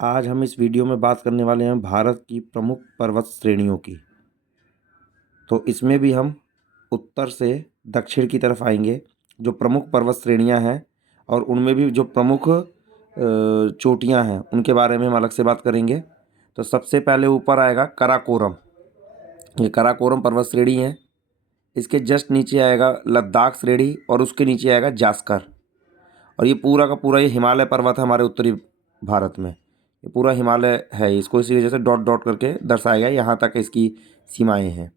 आज हम इस वीडियो में बात करने वाले हैं भारत की प्रमुख पर्वत श्रेणियों की। तो इसमें भी हम उत्तर से दक्षिण की तरफ आएंगे, जो प्रमुख पर्वत श्रेणियां हैं और उनमें भी जो प्रमुख चोटियां हैं उनके बारे में हम अलग से बात करेंगे। तो सबसे पहले ऊपर आएगा कराकोरम। ये कराकोरम पर्वत श्रेणी है। इसके जस्ट नीचे आएगा लद्दाख श्रेणी और उसके नीचे आएगा जास्कर। और ये पूरा का पूरा ये हिमालय पर्वत है हमारे उत्तरी भारत में। ये पूरा हिमालय है, इसको इसी वजह से डॉट डॉट करके दर्शाया गया, यहाँ तक इसकी सीमाएं हैं।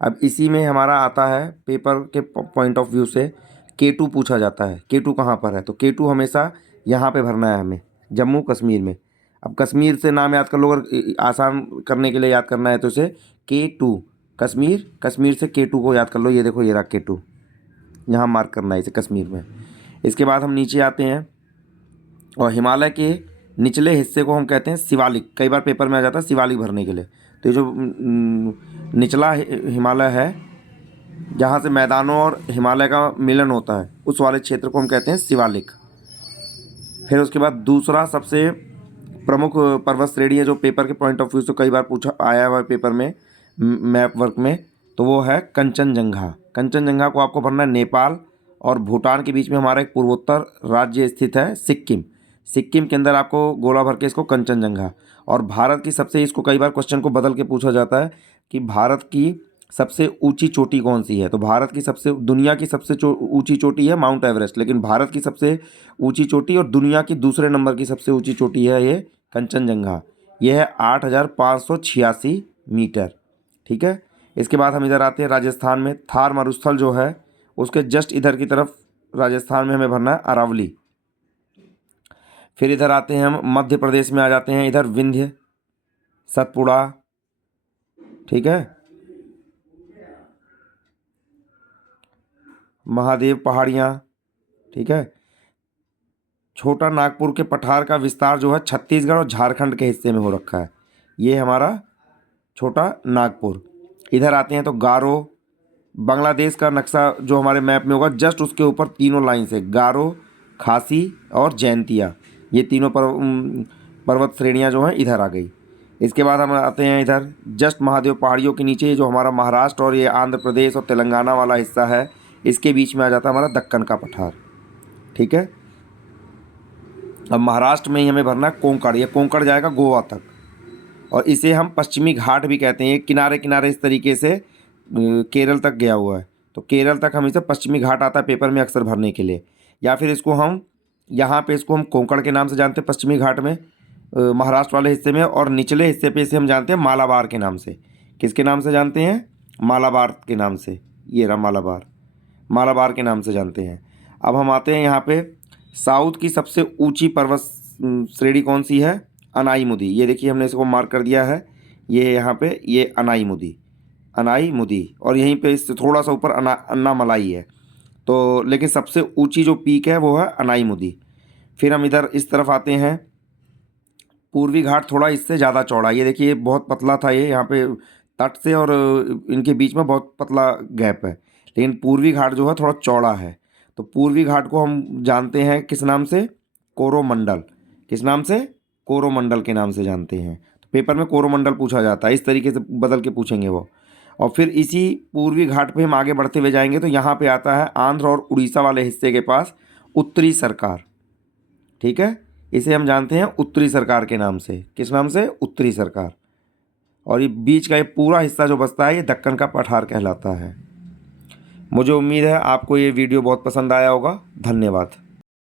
अब इसी में हमारा आता है पेपर के पॉइंट ऑफ व्यू से K2 पूछा जाता है। K2 कहाँ पर है? तो K2 हमेशा यहाँ पे भरना है हमें, जम्मू कश्मीर में। अब कश्मीर से नाम याद कर लो, अगर आसान करने के लिए याद करना है तो इसे K2 कश्मीर, कश्मीर से K2 को याद कर लो। ये देखो, ये रहा K2, यहाँ मार्क करना है इसे कश्मीर में। इसके बाद हम नीचे आते हैं और हिमालय के निचले हिस्से को हम कहते हैं शिवालिक। कई बार पेपर में आ जाता है शिवालिक भरने के लिए। तो ये जो निचला हिमालय है, जहाँ से मैदानों और हिमालय का मिलन होता है, उस वाले क्षेत्र को हम कहते हैं शिवालिक। फिर उसके बाद दूसरा सबसे प्रमुख पर्वत श्रेणी है जो पेपर के पॉइंट ऑफ व्यू से कई बार पूछा आया हुआ है पेपर में, मैप वर्क में, तो वो है कंचनजंगा। कंचनजंगा को आपको भरना है नेपाल और भूटान के बीच में हमारा एक पूर्वोत्तर राज्य स्थित है सिक्किम। सिक्किम के अंदर आपको गोला भर के इसको कंचनजंगा। और भारत की सबसे, इसको कई बार क्वेश्चन को बदल के पूछा जाता है कि भारत की सबसे ऊंची चोटी कौन सी है। तो भारत की सबसे, दुनिया की सबसे ऊंची चोटी है माउंट एवरेस्ट, लेकिन भारत की सबसे ऊंची चोटी और दुनिया की दूसरे नंबर की सबसे ऊंची चोटी है ये कंचनजंगा। ये है 8,586 मीटर। ठीक है। इसके बाद हम इधर आते हैं राजस्थान में, थार मरुस्थल जो है उसके जस्ट इधर की तरफ राजस्थान में हमें भरना है अरावली। फिर इधर आते हैं हम मध्य प्रदेश में आ जाते हैं, इधर विंध्य, सतपुड़ा। ठीक है। महादेव पहाड़ियाँ। ठीक है। छोटा नागपुर के पठार का विस्तार जो है छत्तीसगढ़ और झारखंड के हिस्से में हो रखा है। ये हमारा छोटा नागपुर। इधर आते हैं तो गारो, बांग्लादेश का नक्शा जो हमारे मैप में होगा जस्ट उसके ऊपर तीनों लाइन से गारो, खासी और जैंतिया, ये तीनों पर्वत श्रेणियाँ जो हैं इधर आ गई। इसके बाद हम आते हैं इधर जस्ट महादेव पहाड़ियों के नीचे जो हमारा महाराष्ट्र और ये आंध्र प्रदेश और तेलंगाना वाला हिस्सा है, इसके बीच में आ जाता है हमारा दक्कन का पठार। ठीक है। अब महाराष्ट्र में ही हमें भरना है कोंकण। ये कोंकण जाएगा गोवा तक और इसे हम पश्चिमी घाट भी कहते हैं। किनारे किनारे इस तरीके से केरल तक गया हुआ है, तो केरल तक हम इसे पश्चिमी घाट आता है पेपर में अक्सर भरने के लिए। या फिर इसको हम यहाँ पे इसको हम कोंकण के नाम से जानते हैं पश्चिमी घाट में, महाराष्ट्र वाले हिस्से में। और निचले हिस्से पे इसे हम जानते हैं मालाबार के नाम से। किसके नाम से जानते हैं? मालाबार के नाम से। ये रहा मालाबार, मालाबार के नाम से जानते हैं। अब हम आते हैं यहाँ पे साउथ की सबसे ऊंची पर्वत श्रेणी कौन सी है? अनाईमुदी। ये देखिए हमने इसको मार्क कर दिया है, ये यहाँ पे, ये अनाईमुदी, अनाईमुदी। और यहीं पे इससे थोड़ा सा ऊपर अन्नामलाई है। तो लेकिन सबसे ऊंची जो पीक है वो है अनाईमुदी। फिर हम इधर इस तरफ आते हैं, पूर्वी घाट थोड़ा इससे ज़्यादा चौड़ा। ये देखिए बहुत पतला था ये, यहाँ पे तट से और इनके बीच में बहुत पतला गैप है, लेकिन पूर्वी घाट जो है थोड़ा चौड़ा है। तो पूर्वी घाट को हम जानते हैं किस नाम से? कोरोमंडल। किस नाम से? कोरोमंडल के नाम से जानते हैं। तो पेपर में कोरोमंडल पूछा जाता है, इस तरीके से बदल के पूछेंगे वो। और फिर इसी पूर्वी घाट पे हम आगे बढ़ते हुए जाएंगे तो यहाँ पे आता है आंध्र और उड़ीसा वाले हिस्से के पास उत्तरी सरकार। ठीक है। इसे हम जानते हैं उत्तरी सरकार के नाम से। किस नाम से? उत्तरी सरकार। और ये बीच का ये पूरा हिस्सा जो बचता है ये दक्कन का पठार कहलाता है। मुझे उम्मीद है आपको ये वीडियो बहुत पसंद आया होगा। धन्यवाद।